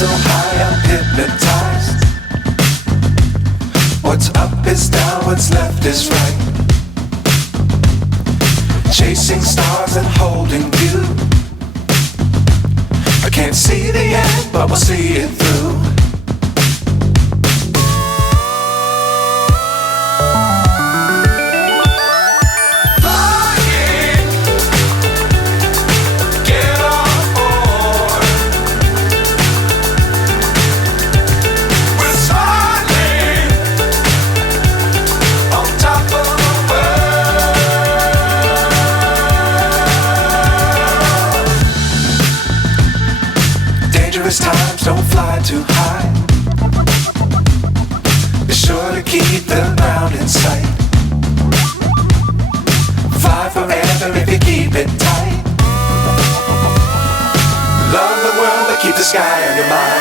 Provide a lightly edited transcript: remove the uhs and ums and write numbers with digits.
so high I'm hypnotized. What's up is down, what's left is right. Chasing stars and holding you. I can't see the end, but we'll see it through. Times don't fly too high. Be sure to keep the ground in sight. Fly forever if you keep it tight. Love the world but keep the sky on your mind.